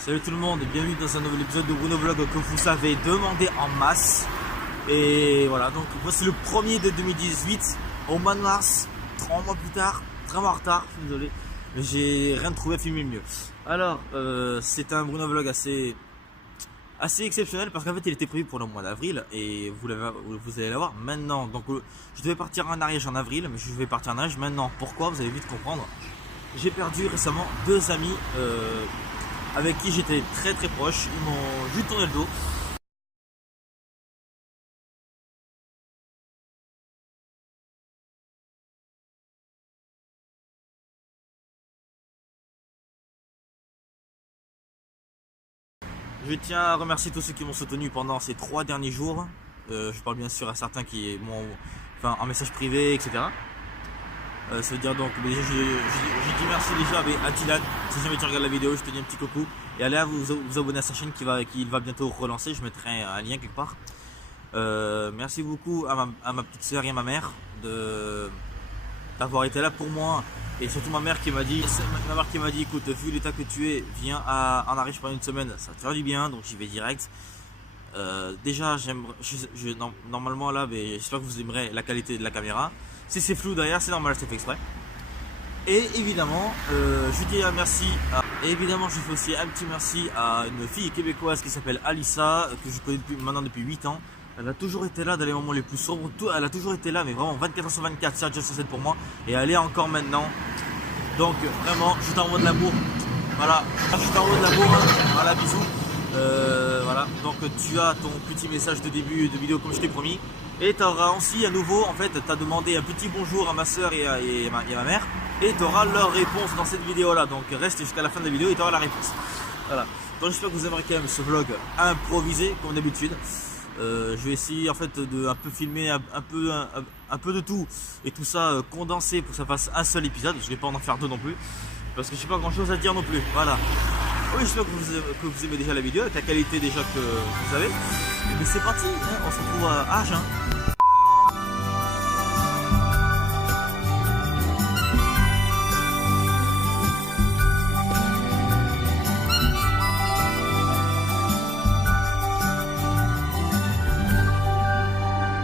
Salut tout le monde et bienvenue dans un nouvel épisode de Bruno Vlog que vous avez demandé en masse. Et voilà, donc voici le premier de 2018 au mois de mars, 3 mois plus tard, vraiment en retard, je suis désolé, mais j'ai rien trouvé à filmer mieux. Alors, c'est un Bruno Vlog assez exceptionnel parce qu'en fait il était prévu pour le mois d'avril et vous allez l'avoir maintenant. Donc je devais partir en Ariège en avril, mais je vais partir en Ariège maintenant. Pourquoi? Vous allez vite comprendre. J'ai perdu récemment deux amis avec qui j'étais très proche. Ils m'ont juste tourné le dos. Je tiens à remercier tous ceux qui m'ont soutenu pendant ces 3 derniers jours. Je parle bien sûr à certains qui m'ont en message privé, etc. Ça veut dire donc, déjà, je dis merci déjà à Dylan. Si jamais tu regardes la vidéo, je te dis un petit coucou. Et allez vous abonner à sa chaîne qui va bientôt relancer. Je mettrai un lien quelque part. Merci beaucoup à ma petite soeur et à ma mère d'avoir été là pour moi. Et surtout ma mère qui m'a dit, écoute, vu l'état que tu es, viens en Ariège pendant une semaine, ça va te faire du bien. Donc j'y vais direct. Déjà, normalement là, j'espère que vous aimerez la qualité de la caméra. Si c'est flou derrière, c'est normal, c'est fait exprès. Et évidemment, je dis un merci et évidemment, je fais aussi un petit merci à une fille québécoise qui s'appelle Alissa, que je connais maintenant depuis 8 ans. Elle a toujours été là dans les moments les plus sombres. Elle a toujours été là, mais vraiment 24 h sur 24, ça sur 7 pour moi. Et elle est encore maintenant. Donc vraiment, je t'envoie de l'amour. Voilà, je t'envoie de l'amour. Voilà, bisous. Voilà, donc tu as ton petit message de début de vidéo comme je t'ai promis. Et tu auras aussi à nouveau, en fait, tu as demandé un petit bonjour à ma soeur et à ma mère. Et tu auras leur réponse dans cette vidéo là. Donc reste jusqu'à la fin de la vidéo et tu auras la réponse. Voilà, donc j'espère que vous aimerez quand même ce vlog improvisé comme d'habitude. Je vais essayer en fait de un peu filmer un peu de tout et tout ça condensé pour que ça fasse un seul épisode. Je vais pas en faire deux non plus parce que j'ai pas grand chose à dire non plus. Voilà. Oui, j'espère que vous aimez déjà la vidéo avec la qualité déjà que vous avez. Mais c'est parti, hein, on se retrouve à Agen.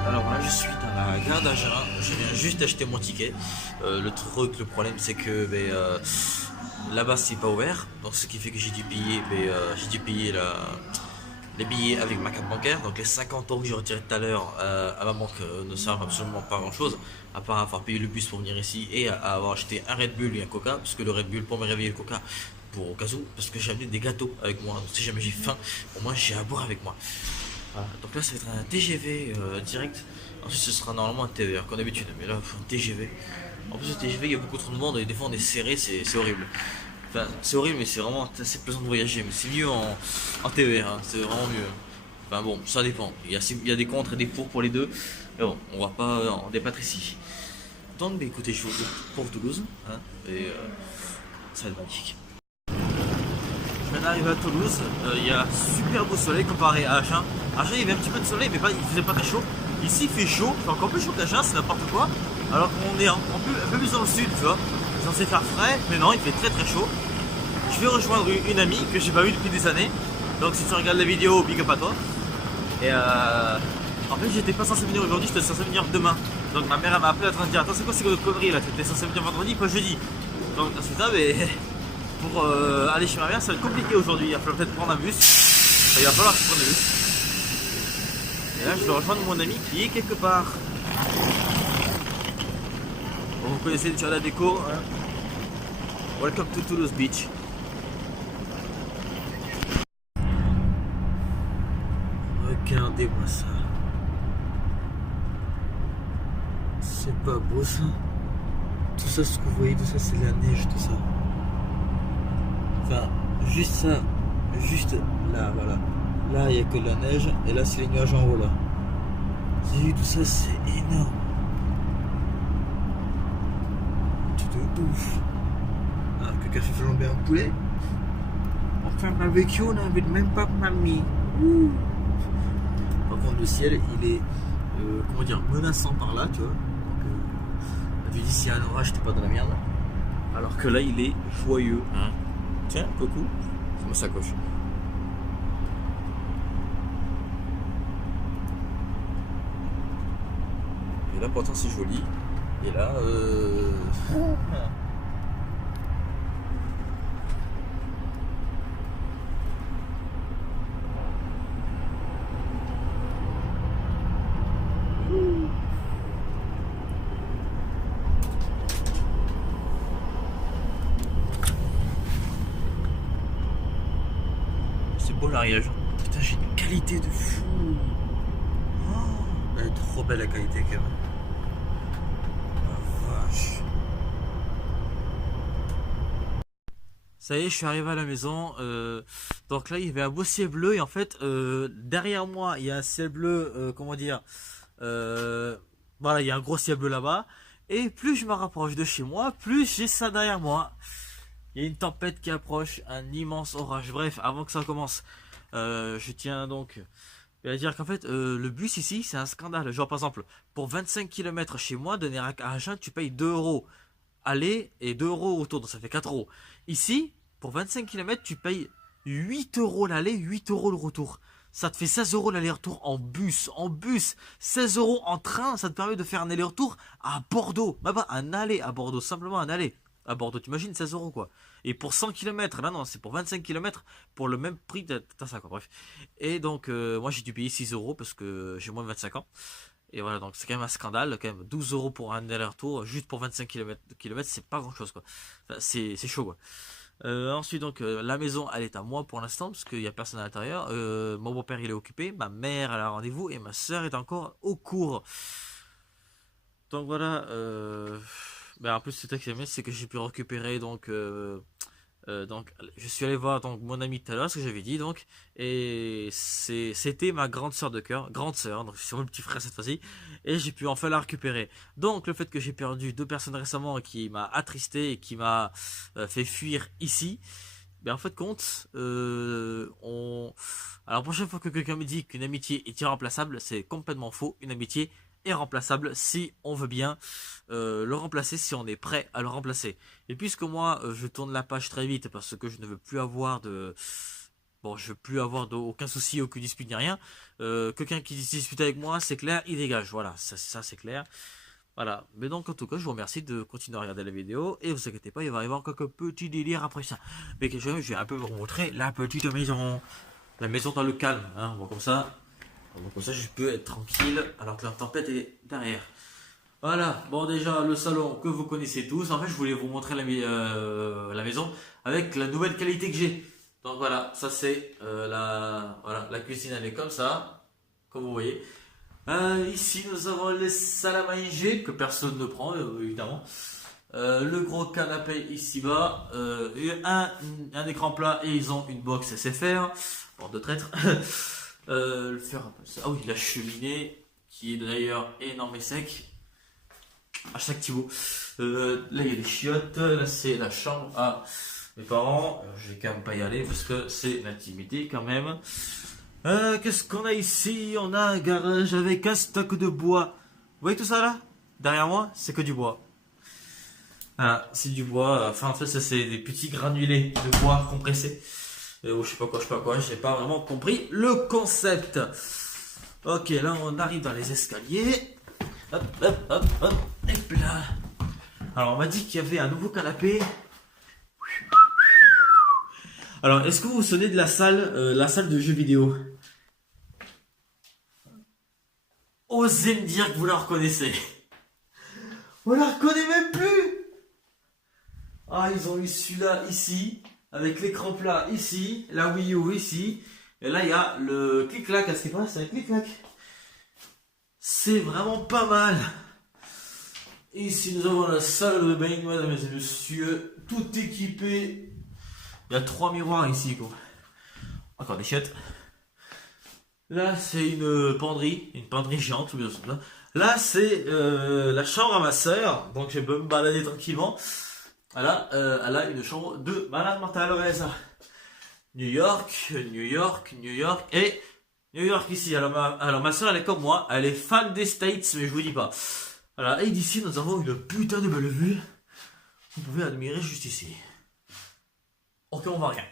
Alors là, je suis dans la gare d'Agen. Je viens juste d'acheter mon ticket. Le problème, c'est que là-bas c'est pas ouvert, donc ce qui fait que j'ai dû payer, les billets avec ma carte bancaire. Donc les 50 € que j'ai retiré tout à l'heure à ma banque ne servent absolument pas à grand chose, à part avoir payé le bus pour venir ici et à avoir acheté un Red Bull et un Coca, parce que le Red Bull pour me réveiller, le Coca pour au cas où, parce que j'ai amené des gâteaux avec moi, donc si jamais j'ai faim, au moins j'ai à boire avec moi. Voilà. Donc là ça va être un TGV direct, ensuite ce sera normalement un TER comme d'habitude, mais là un TGV. En plus, le TGV, il y a beaucoup trop de monde et des fois on est serré, c'est horrible. Enfin, c'est horrible, mais c'est vraiment assez plaisant de voyager. Mais c'est mieux en TER, hein, c'est vraiment mieux. Enfin bon, ça dépend. Il y a des contre et des pour les deux. Mais bon, on va pas en débattre ici. Donc, écoutez, je vous dis pour Toulouse. Hein, et ça va être magnifique. Je viens d'arriver à Toulouse. Il y a super beau soleil comparé à Agen. Agen, il y avait un petit peu de soleil, mais il faisait pas très chaud. Ici, il fait chaud. C'est encore plus chaud qu'Agen, c'est n'importe quoi. Alors qu'on est un peu plus dans le sud, tu vois. C'est censé faire frais, mais non, il fait très chaud. Je vais rejoindre une amie que j'ai pas vue depuis des années. Donc si tu regardes la vidéo, big up à toi. Et en fait, j'étais pas censé venir aujourd'hui, j'étais censé venir demain. Donc ma mère elle m'a appelé en train de dire, attends, c'est quoi ces conneries là? Tu étais censé venir vendredi, pas jeudi. Donc ensuite, pour aller chez ma mère, ça va être compliqué aujourd'hui. Il va falloir peut-être prendre un bus. Enfin, il va falloir prendre un bus. Et là, je vais rejoindre mon ami qui est quelque part. Bon, vous connaissez déjà la déco, hein? Welcome to Toulouse Beach. Regardez-moi ça. C'est pas beau ça? Tout ça, ce que vous voyez, tout ça, c'est la neige, tout ça. Enfin, juste ça, juste là, voilà. Là, il n'y a que de la neige, et là, c'est les nuages en haut, là. Vous avez vu, tout ça, c'est énorme. Tout de ouf. Ah, quelqu'un fait flamber un poulet. On fait un barbecue, on n'invite même pas mamie. Ouh. Par contre, le ciel, il est, comment dire, menaçant par là, tu vois. Donc, vu d'ici un orage, t'es pas dans la merde. Alors que là, il est joyeux. Hein. Tiens, coucou. passer à gauche. Et là pourtant c'est joli. Et là c'est beau l'ariège. Putain, j'ai une qualité de fou. Oh, elle est trop belle la qualité quand même. Oh, vache. Ça y est, je suis arrivé à la maison. Donc là, il y avait un beau ciel bleu. Et en fait, derrière moi, il y a un ciel bleu, comment dire, voilà, il y a un gros ciel bleu là-bas. Et plus je me rapproche de chez moi, plus j'ai ça derrière moi. Il y a une tempête qui approche, un immense orage. Bref, avant que ça commence, je tiens donc à dire qu'en fait, le bus ici, c'est un scandale. Genre, par exemple, pour 25 km chez moi, de Nérac à Agen, tu payes 2 euros aller et 2 euros retour, donc ça fait 4 euros. Ici, pour 25 km, tu payes 8 euros l'aller, 8 euros le retour. Ça te fait 16 euros l'aller-retour en bus. En bus, 16 euros en train, ça te permet de faire un aller-retour à Bordeaux. Bah, un aller à Bordeaux, simplement un aller à Bordeaux. T'imagines 16 euros quoi. Et pour 100 km, là non, c'est pour 25 km, pour le même prix, t'as ça quoi, bref. Et donc, moi j'ai dû payer 6 euros parce que j'ai moins de 25 ans. Et voilà, donc c'est quand même un scandale, quand même 12 euros pour un aller-retour, juste pour 25 km, c'est pas grand chose quoi. Enfin, c'est chaud quoi. Ensuite donc la maison elle est à moi pour l'instant parce qu'il n'y a personne à l'intérieur. Mon beau-père il est occupé, ma mère elle a rendez-vous et ma soeur est encore au cours. Donc voilà, ben, en plus c'est que j'ai pu récupérer donc je suis allé voir donc mon ami tout à l'heure, ce que j'avais dit donc, et c'était ma grande sœur de cœur, grande sœur, donc c'est mon petit frère cette fois-ci, et j'ai pu enfin la récupérer. Donc le fait que j'ai perdu deux personnes récemment qui m'a attristé et qui m'a fait fuir ici, ben en fait compte, alors la prochaine fois que quelqu'un me dit qu'une amitié est irremplaçable, c'est complètement faux. Une amitié est remplaçable si on veut bien le remplacer, si on est prêt à le remplacer. Et puisque moi, je tourne la page très vite parce que je ne veux plus avoir de... Bon, je veux plus avoir aucun souci, aucune dispute ni rien. Quelqu'un qui dispute avec moi, c'est clair, il dégage. Voilà, ça c'est clair. Voilà. Mais donc, en tout cas, je vous remercie de continuer à regarder la vidéo. Et vous inquiétez pas, il va y avoir quelques petits délires après ça. Mais je vais un peu vous montrer la petite maison. La maison dans le calme. Hein. Bon, comme ça, je peux être tranquille alors que la tempête est derrière. Voilà, bon déjà le salon que vous connaissez tous, en fait je voulais vous montrer la maison avec la nouvelle qualité que j'ai. Donc voilà, ça c'est la cuisine elle est comme ça, comme vous voyez. Ici nous avons les salles à manger que personne ne prend évidemment. Le gros canapé ici bas, un écran plat et ils ont une box SFR, bande de traître. Le fer, ah oui la cheminée qui est d'ailleurs énorme et sec. Hashtag Thibaut. Là il y a des chiottes, là c'est la chambre à mes parents. Je vais quand même pas y aller parce que c'est l'intimité quand même. Qu'est-ce qu'on a ici? On a un garage avec un stock de bois. Vous voyez tout ça là? Derrière moi, c'est que du bois. Voilà, c'est du bois. Enfin en fait ça c'est des petits granulés de bois compressés. Ou je sais pas quoi, j'ai pas vraiment compris le concept. Ok, là on arrive dans les escaliers. Hop, hop, hop, hop, et là. Alors on m'a dit qu'il y avait un nouveau canapé. Alors est-ce que vous vous souvenez de la salle de jeux vidéo? Osez me dire que vous la reconnaissez. On la reconnaît même plus. Ah ils ont eu celui-là ici, avec l'écran plat ici, la Wii U ici, et là il y a le clic-clac, est-ce qu'il passe? C'est un clic-clac. C'est vraiment pas mal. Et ici nous avons la salle de bain, mesdames et messieurs, tout équipé. Il y a 3 miroirs ici quoi. Encore des chiottes. Là c'est une penderie géante. Là c'est la chambre à ma soeur, donc je peux me balader tranquillement. Voilà, elle a une chambre de malade mentale. New York et New York ici. Alors ma soeur elle est comme moi, elle est fan des States, mais je vous dis pas. Voilà, et d'ici nous avons une putain de belle vue. Vous pouvez admirer juste ici. Ok, on voit rien.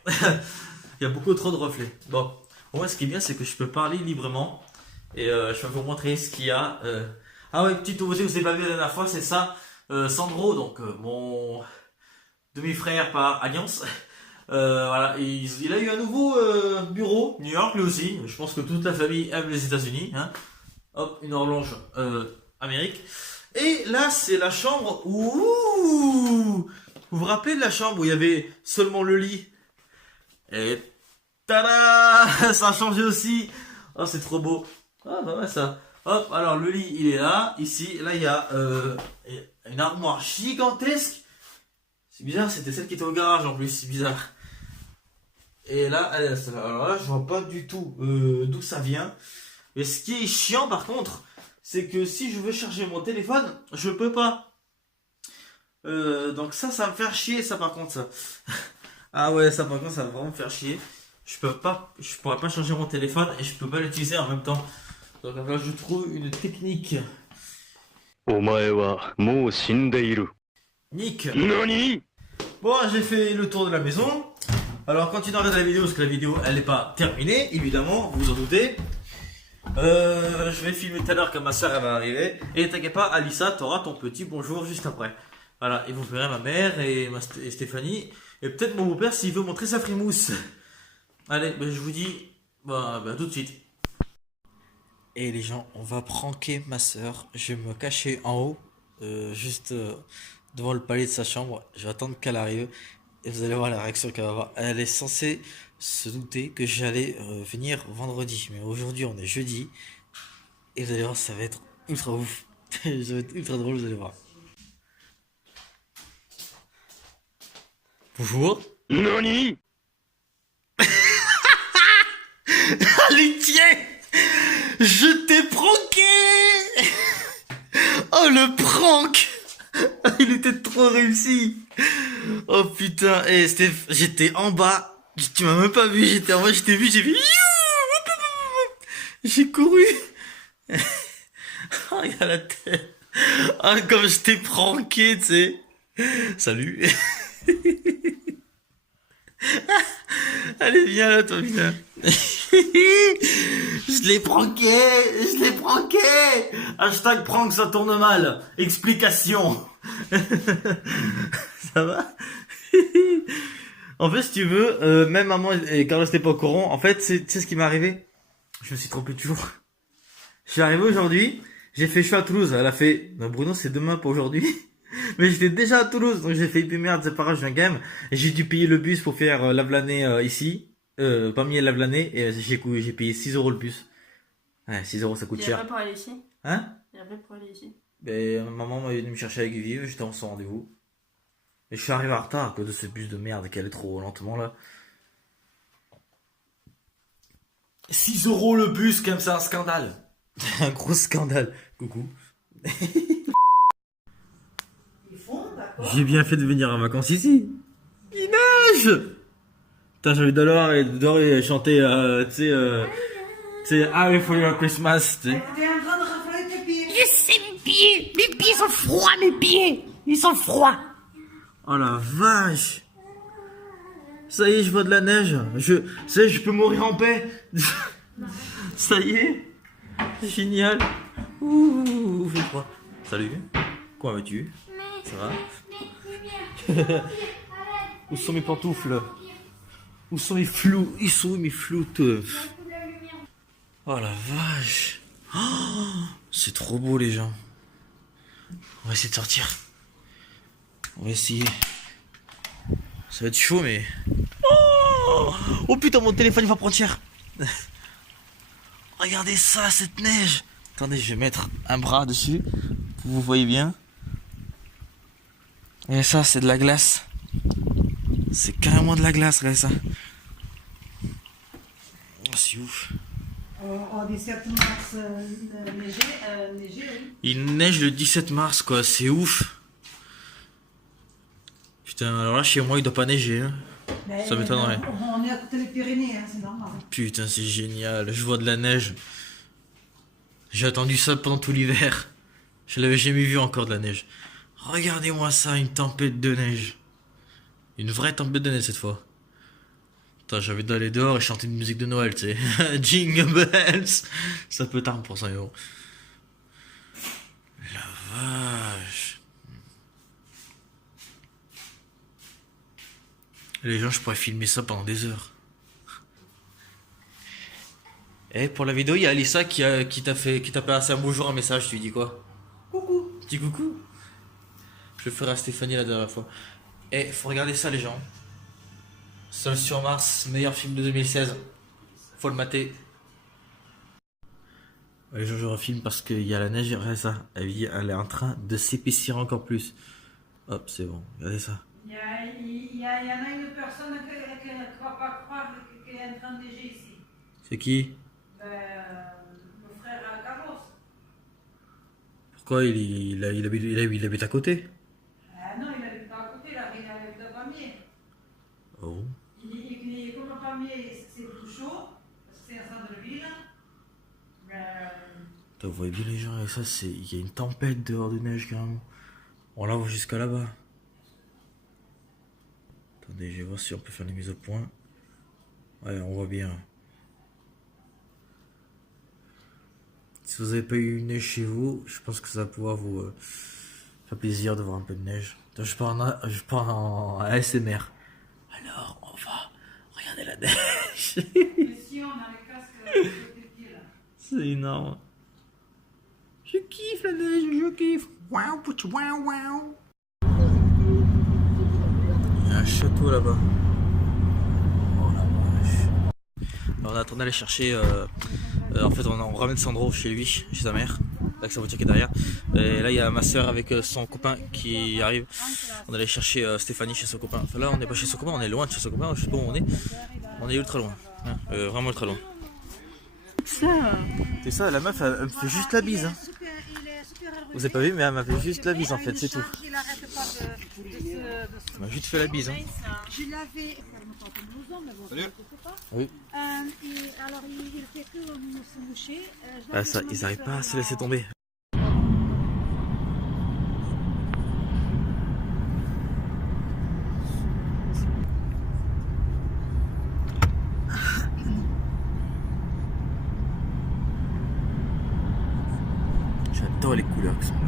Il y a beaucoup trop de reflets. Bon, au moins ce qui est bien, c'est que je peux parler librement. Et je vais vous montrer ce qu'il y a. Ah ouais, petite nouveauté que vous n'avez pas vu la dernière fois, c'est ça. Sandro, donc mon demi-frère par alliance. Voilà, il a eu un nouveau bureau, New York lui aussi. Je pense que toute la famille aime les États-Unis. Hein. Hop, une horloge Amérique. Et là, c'est la chambre où... Vous vous rappelez de la chambre où il y avait seulement le lit? Et tada! Ça a changé aussi. Oh, c'est trop beau. Ah, pas mal ça. Hop, alors le lit, il est là. Ici, là, il y a une armoire gigantesque. C'est bizarre, c'était celle qui était au garage en plus. C'est bizarre. Et là, alors là, je vois pas du tout d'où ça vient. Mais ce qui est chiant par contre, c'est que si je veux charger mon téléphone, je peux pas. Donc ça va me faire chier, ça par contre ça. Ah ouais, ça par contre, ça va vraiment me faire chier. Je pourrais pas charger mon téléphone et je peux pas l'utiliser en même temps. Donc là, je trouve une technique. Nick. Nani? Bon, j'ai fait le tour de la maison. Alors, continuez à regarder la vidéo parce que la vidéo elle n'est pas terminée, évidemment, vous vous en doutez. Je vais filmer tout à l'heure quand ma soeur elle va arriver. Et t'inquiète pas, Alissa, t'auras ton petit bonjour juste après. Voilà, et vous verrez ma mère et Stéphanie. Et peut-être mon beau-père s'il veut montrer sa frimousse. Allez, ben, je vous dis tout de suite. Et les gens, on va pranker ma soeur. Je vais me cacher en haut, juste devant le palier de sa chambre. Je vais attendre qu'elle arrive. Et vous allez voir la réaction qu'elle va avoir. Elle est censée se douter que j'allais venir vendredi. Mais aujourd'hui, on est jeudi. Et vous allez voir, ça va être ultra ouf. Ça va être ultra drôle, vous allez voir. Bonjour. Nani? Allez, tiens! Je t'ai pranké! Oh, le prank! Il était trop réussi! Oh putain, hey, Steph, j'étais en bas, tu m'as même pas vu, j'étais en bas, je t'ai vu, j'ai fait j'ai couru. Oh, regarde la tête. Ah, comme je t'ai pranké, tu sais. Salut. Allez, viens là, toi, viens. Je l'ai pranké. Hashtag prank, ça tourne mal. Explication. Ça va? En fait, si tu veux, même maman et Carlos n'étaient pas au courant. En fait, tu sais ce qui m'est arrivé? Je me suis trompé de jour. Je suis arrivé aujourd'hui, j'ai fait choix à Toulouse. Elle a fait, non, Bruno, c'est demain, pas aujourd'hui. Mais j'étais déjà à Toulouse, donc j'ai fait, merde, c'est pas grave, je viens quand même. Et j'ai dû payer le bus pour faire Lavelanet ici. Pamiers Lavelanet, et j'ai payé 6 € le bus. Ouais, 6 € ça coûte cher. Il y a pour aller ici? Hein? Il y a pour aller ici? Ben, maman m'a venu me chercher avec Vive, j'étais en son rendez-vous. Et je suis arrivé en retard à cause de ce bus de merde qui allait trop lentement là. 6 € le bus, comme c'est un scandale. Un gros scandale. Coucou. J'ai bien fait de venir en vacances ici. Il neige. Putain, j'ai envie dehors et chanter, tu sais, Happy for your Christmas, tu sais. T'es en train de rafler tes pieds. Je sais mes pieds sont froids, mes pieds, ils sont froids. Oh la vache. Ça y est, je vois de la neige. Ça y est, je peux mourir en paix. Ça y est. Génial. Ouh, fait froid. Salut. Comment vas-tu? Ça va? Où sont mes pantoufles? Où sont mes flous? Ils sont où mes floutes? Oh la vache. Oh, c'est trop beau les gens. On va essayer de sortir. On va essayer. Ça va être chaud mais... Oh putain, mon téléphone il va prendre cher. Regardez ça, cette neige. Attendez, je vais mettre un bras dessus pour que vous voyez bien. Et ça, c'est de la glace. C'est carrément de la glace, regardez ça. Oh, c'est ouf. Au 17 mars, neigé, oui. Il neige le 17 mars, quoi, c'est ouf. Putain, alors là, chez moi, il doit pas neiger. Hein. Mais Ça m'étonnerait. On est à côté des Pyrénées, hein, c'est normal. Putain, c'est génial. Je vois de la neige. J'ai attendu ça pendant tout l'hiver. Je l'avais jamais vu encore de la neige. Regardez-moi ça, une tempête de neige. Une vraie tempête de neige cette fois. Putain, j'avais d'aller dehors et chanter une musique de Noël, tu sais. Jingle bells. Ça peut tard pour 100 euros. La vache. Les gens, je pourrais filmer ça pendant des heures. Et pour la vidéo, il y a Alissa qui t'a passé un bonjour, un message. Tu lui dis quoi? Coucou. Petit coucou. Je le ferai à Stéphanie la dernière fois. Et faut regarder ça, les gens. Seul sur Mars, meilleur film de 2016. Faut le mater. Les gens, je refilme parce qu'il y a la neige. Regardez ça. Elle est en train de s'épaissir encore plus. Hop, c'est bon. Regardez ça. Il y en a une personne qui ne croit pas croire qu'il est en train de neiger ici. C'est qui? Le frère Carlos. Pourquoi il habite à côté? Non, il habite pas à côté, là, il habite à Pamiers. Oh. Comme à Pamiers, c'est tout chaud, parce que c'est un centre-ville. Vous voyez bien les gens, et ça, il y a une tempête dehors de neige carrément. On la voit jusqu'à là-bas. Attendez, je vais voir si on peut faire les mises au point. Ouais, on voit bien. Si vous n'avez pas eu une neige chez vous, je pense que ça va pouvoir vous faire plaisir de voir un peu de neige. Donc, je pars en ASMR. Alors, on va regarder la neige. Mais si on a le casque sur tes pieds, là. C'est énorme. Je kiffe la neige, je kiffe. Waouh, pouch, waouh, waouh. Il y a un château là-bas. Oh la vache. Alors on a attendu d'aller chercher. En fait, on ramène Sandro chez lui, chez sa mère, avec sa voiture qui est derrière. Et là, il y a ma soeur avec son copain qui arrive. On allait chercher Stéphanie chez son copain. Enfin, là, on n'est pas chez son copain, on est loin de chez son copain. Je sais pas où on est. On est ultra loin. Hein, vraiment ultra loin. C'est ça, la meuf, elle me fait juste la bise. Hein. Vous avez pas vu, mais elle m'a fait juste la bise en fait, c'est tout. Elle m'a juste fait la bise. Hein. Je l'avais. Salut. Oui. Et alors, il fait que se moucher. Ah, ça, ils arrivent pas à se laisser tomber. J'adore les couleurs qui sont là.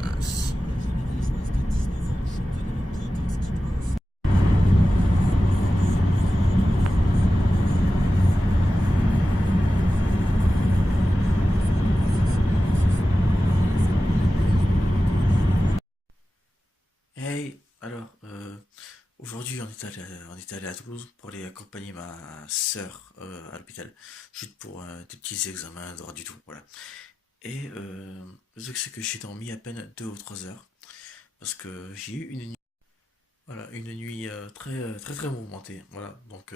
Classe. Hey, alors, aujourd'hui on est allé à Toulouse pour aller accompagner ma sœur à l'hôpital, juste pour des petits examens, droit du tout, voilà. Et le truc c'est que j'ai dormi à peine 2 ou 3 heures, parce que j'ai eu une nuit, voilà, une nuit très mouvementée, voilà. Donc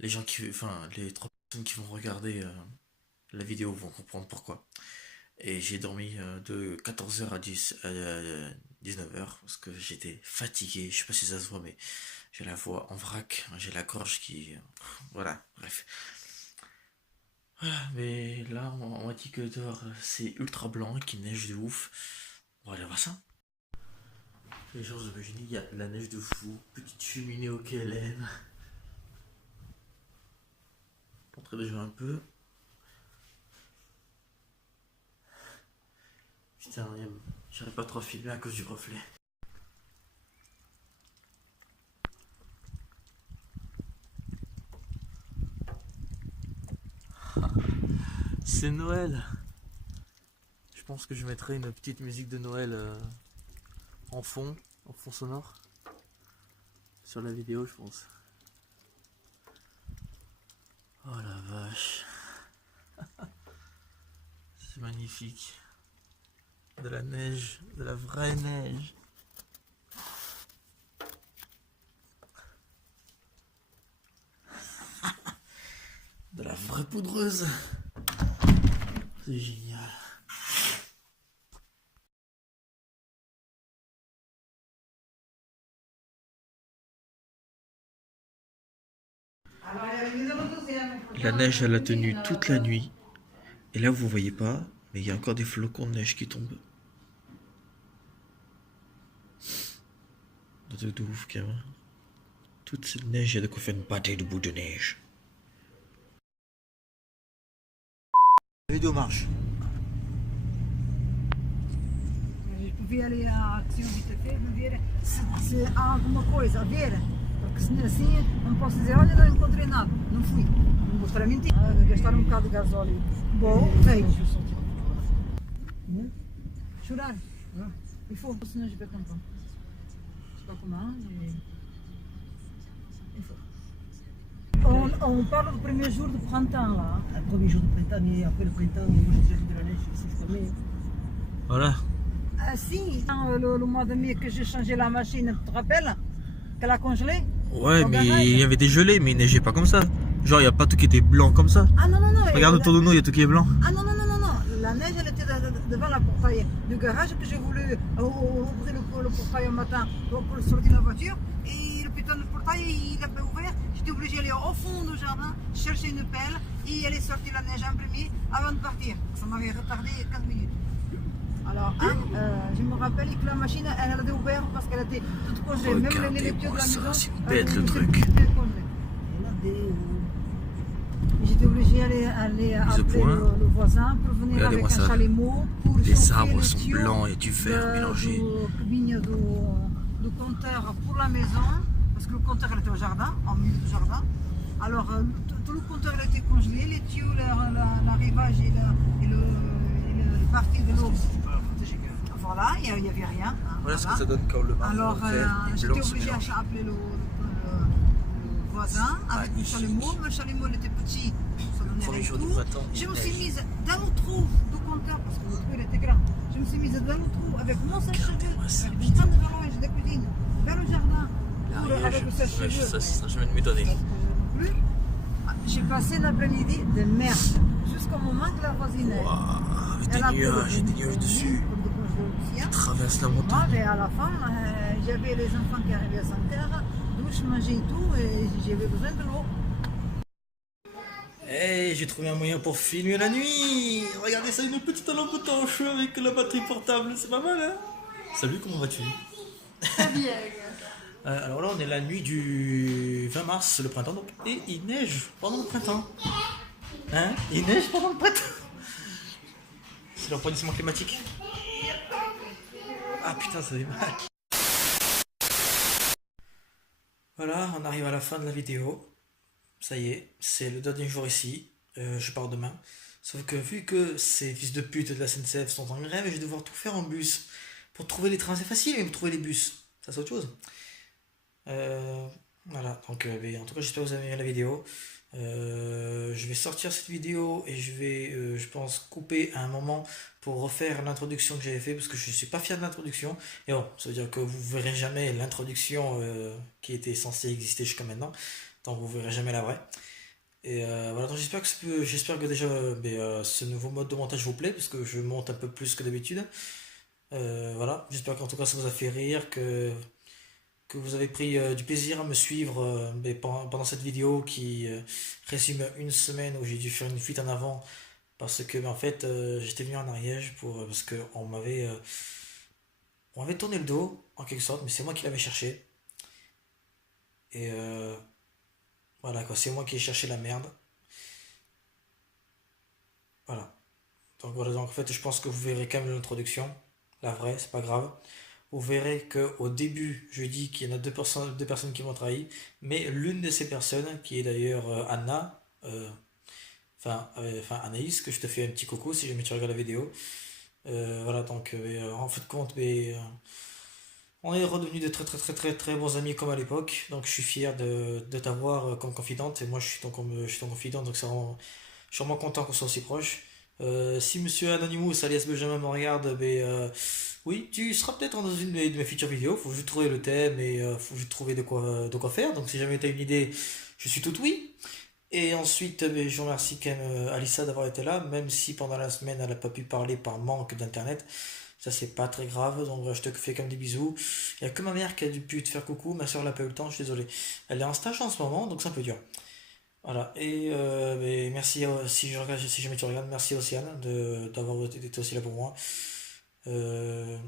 les gens enfin les 3 personnes qui vont regarder la vidéo vont comprendre pourquoi. Et j'ai dormi de 14 heures à 19 heures parce que j'étais fatigué. Je sais pas si ça se voit, mais j'ai la voix en vrac, j'ai la gorge qui. Voilà, bref. Voilà, mais là, on m'a dit que dehors c'est ultra blanc, qu'il neige de ouf. On va aller voir ça. Les gens, vous imaginez, il y a de la neige de fou, petite cheminée au KLM. En train de jouer un peu. Putain, j'arrive pas trop à filmer à cause du reflet. C'est Noël. Je pense que je mettrai une petite musique de Noël en fond sonore. Sur la vidéo, je pense. Oh la vache. C'est magnifique. De la neige, de la vraie neige. De la vraie poudreuse. C'est génial. Alors, il y avait La neige, elle a tenu toute la nuit. Et là, vous voyez pas, mais il y a encore des flocons de neige qui tombent. De ouf, quand même. Toute cette neige, il y a de quoi faire une bataille de bouts de neige. La vidéo marche. Eu podia ali a ação de ter ver se há alguma coisa a ver. Porque assim não posso dizer, olha, não encontrei nada. Não fui. Não vou estar a mentir. Gastar um bocado de gasóleo. Bom, veio. Chorar. Il faut, sinon je vais pas comprendre. Je sais pas comment, mais il faut. On parle du premier jour du printemps là. Le premier jour de printemps, mais après le printemps, moi j'ai déjà vu de la neige, c'est cette année. Voilà. Ah si, le mois de mai que j'ai changé la machine, tu te rappelles? Qu'elle a congelé? Ouais, Au mais garage. il y avait des gelées, mais il neigeait pas comme ça. Genre, il n'y a pas tout qui était blanc comme ça. Ah non, non, non. Regarde autour de nous, il y a tout qui est blanc. Ah non, non, non, non, non. La neige, elle était devant la portail du garage que j'ai voulu ouvrir le portail au matin pour sortir la voiture. Et le putain de portail, il a pas ouvert. J'étais obligée d'aller au fond du jardin, chercher une pelle et aller sortir la neige en premier avant de partir. Ça m'avait retardé 15 minutes. Alors, je me rappelle que la machine, elle avait ouvert parce qu'elle était toute congelée. Même les tuyaux de la maison. C'est bête le truc. étaient congelés. Et là, j'étais obligée d'aller appeler le voisin pour venir Regardez-moi avec un ça. chalumeau pour Les chauffer arbres le sont tuyau blancs et du verre mélangé. du compteur pour la maison, parce que le compteur elle était au jardin, en milieu du jardin. Alors tout le compteur il était congelé, les tuyaux, l'arrivage et le parti de l'eau. Voilà, il n'y avait rien. Hein, Voilà ce que ça donne quand le marron alors vert et j'étais blanc se obligée mélangent. d'appeler le voisin avec le chalumeau. Le chalumeau il était petit, ça donnait Premier rien jour du du tout. printemps, Je il me suis neige. mise dans le trou du compteur parce que le trou il était grand. Je me suis mise dans le trou avec mon sèche-cheveux, ça, avec une tente de linge de cuisine, vers le jardin, avec le Ça, sèche-cheveux. ça jamais de m'étonner. Plus. J'ai passé l'après-midi de merde jusqu'au moment que la voisine Avec des nuages dessus. dessus. Traverse la montagne. Moi, mais à la fin, j'avais les enfants qui arrivaient à 5 heures, douche, manger et tout, et j'avais besoin de l'eau. Hey, j'ai trouvé un moyen pour filmer la nuit. Regardez ça, une petite lampe torche avec la batterie portable, c'est pas mal, hein? Salut, comment vas-tu? Très bien. Alors là, on est la nuit du 20 mars, le printemps, donc, et il neige pendant le printemps. Hein? Il neige pendant le printemps. C'est le refroidissement climatique. Ah putain, ça fait mal. Voilà, on arrive à la fin de la vidéo. Ça y est, c'est le dernier jour ici. Je pars demain. Sauf que vu que ces fils de pute de la SNCF sont en grève, je vais devoir tout faire en bus. Pour trouver les trains, c'est facile, mais pour trouver les bus, ça c'est autre chose. Voilà, donc en tout cas, j'espère que vous avez aimé la vidéo. Je vais sortir cette vidéo et je vais, je pense, couper à un moment pour refaire l'introduction que j'avais fait parce que je suis pas fier de l'introduction. Et bon, ça veut dire que vous verrez jamais l'introduction qui était censée exister jusqu'à maintenant. Donc vous verrez jamais la vraie. Et voilà, donc j'espère que déjà ce nouveau mode de montage vous plaît parce que je monte un peu plus que d'habitude. Voilà, j'espère qu'en tout cas ça vous a fait rire, que vous avez pris du plaisir à me suivre pendant cette vidéo qui résume une semaine où j'ai dû faire une fuite en avant parce que en fait j'étais venu en Ariège parce que on m'avait tourné le dos en quelque sorte, mais c'est moi qui l'avais cherché. Et voilà quoi, c'est moi qui ai cherché la merde. Voilà. Donc voilà, donc en fait je pense que vous verrez quand même l'introduction, la vraie, c'est pas grave. Vous verrez qu'au début, je dis qu'il y en a deux personnes qui m'ont trahi, mais l'une de ces personnes, qui est d'ailleurs Anna, enfin Anaïs, que je te fais un petit coucou si jamais tu regardes la vidéo. Voilà, donc en fait de compte, on est redevenus de très très très très très bons amis comme à l'époque, donc je suis fier de t'avoir comme confidente, et moi je suis ton confident, donc je suis vraiment content qu'on soit aussi proches. Si Monsieur Anonymous alias Benjamin me regarde, oui, tu seras peut-être dans une de mes futures vidéos. Faut juste trouver le thème et faut juste trouver de quoi faire. Donc si jamais tu as une idée, je suis tout oui. Et ensuite, je remercie quand même Alissa d'avoir été là, même si pendant la semaine elle n'a pas pu parler par manque d'internet. Ça c'est pas très grave, donc je te fais comme des bisous. Il n'y a que ma mère qui a pu te faire coucou, ma soeur n'a pas eu le temps, je suis désolé. Elle est en stage en ce moment, donc c'est un peu dur. Voilà, et mais merci si, si jamais tu regardes, merci Océane d'avoir été aussi là pour moi. Euh,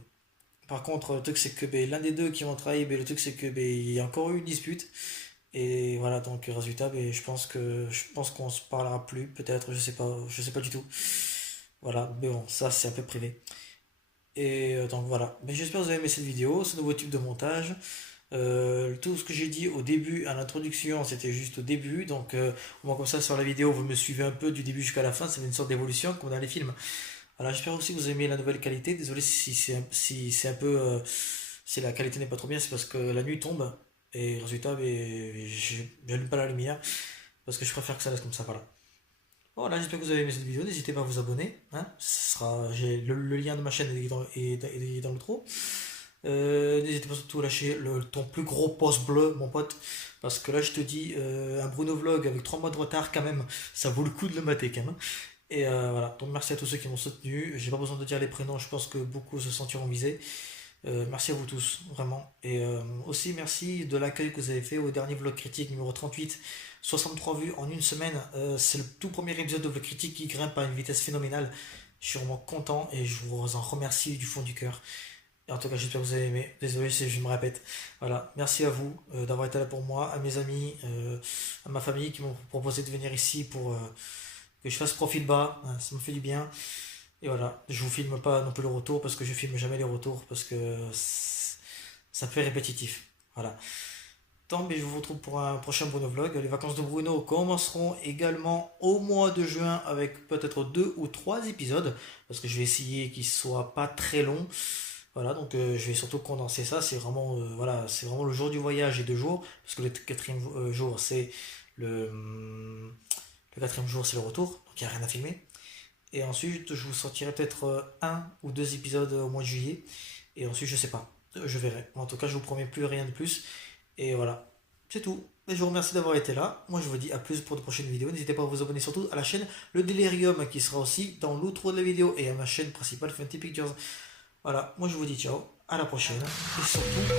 Par contre, le truc c'est que ben, l'un des deux qui m'ont trahi, ben, le truc c'est que ben, il y a encore eu une dispute. Et voilà, donc résultat, ben, je pense qu'on se parlera plus, peut-être, je sais pas du tout. Voilà, mais bon, ça c'est un peu privé. Et donc voilà. Mais j'espère que vous avez aimé cette vidéo, ce nouveau type de montage. Tout ce que j'ai dit au début, à l'introduction, c'était juste au début. Donc, au moins comme ça, sur la vidéo, vous me suivez un peu du début jusqu'à la fin. C'est une sorte d'évolution comme dans les films. Voilà, j'espère aussi que vous aimez la nouvelle qualité. Désolé si c'est un peu. Si la qualité n'est pas trop bien, c'est parce que la nuit tombe. Et résultat, ben, j'allume pas la lumière. Parce que je préfère que ça reste comme ça. Voilà. Voilà, j'espère que vous avez aimé cette vidéo. N'hésitez pas à vous abonner. Hein. J'ai le lien de ma chaîne est dans le trou. N'hésitez pas surtout à lâcher ton plus gros pouce bleu, mon pote. Parce que là, je te dis, un Bruno Vlog avec 3 mois de retard, quand même, ça vaut le coup de le mater, quand même. Et voilà, donc merci à tous ceux qui m'ont soutenu. J'ai pas besoin de dire les prénoms, je pense que beaucoup se sentiront visés. Merci à vous tous, vraiment. Et aussi merci de l'accueil que vous avez fait au dernier vlog critique numéro 38. 63 vues en une semaine. C'est le tout premier épisode de vlog critique qui grimpe à une vitesse phénoménale. Je suis vraiment content et je vous en remercie du fond du cœur. Et en tout cas, j'espère que vous avez aimé. Désolé si je me répète. Voilà, merci à vous d'avoir été là pour moi, à mes amis, à ma famille qui m'ont proposé de venir ici pour que je fasse profil bas. Ça me fait du bien. Et voilà, je vous filme pas non plus le retour parce que je filme jamais les retours parce que ça fait répétitif. Voilà. Tant mais je vous retrouve pour un prochain Bruno Vlog. Les vacances de Bruno commenceront également au mois de juin avec peut-être 2 ou 3 épisodes parce que je vais essayer qu'ils soient pas très longs. Voilà, donc je vais surtout condenser ça. C'est vraiment, voilà, c'est vraiment le jour du voyage et 2 jours parce que le quatrième jour c'est le quatrième jour c'est le retour, donc il n'y a rien à filmer. Et ensuite, je vous sortirai peut-être un ou 2 épisodes au mois de juillet. Et ensuite, je sais pas. Je verrai. En tout cas, je vous promets plus rien de plus. Et voilà. C'est tout. Et je vous remercie d'avoir été là. Moi, je vous dis à plus pour de prochaines vidéos. N'hésitez pas à vous abonner surtout à la chaîne Le Delirium qui sera aussi dans l'outro de la vidéo et à ma chaîne principale Funty Pictures. Voilà. Moi, je vous dis ciao. À la prochaine. Et surtout,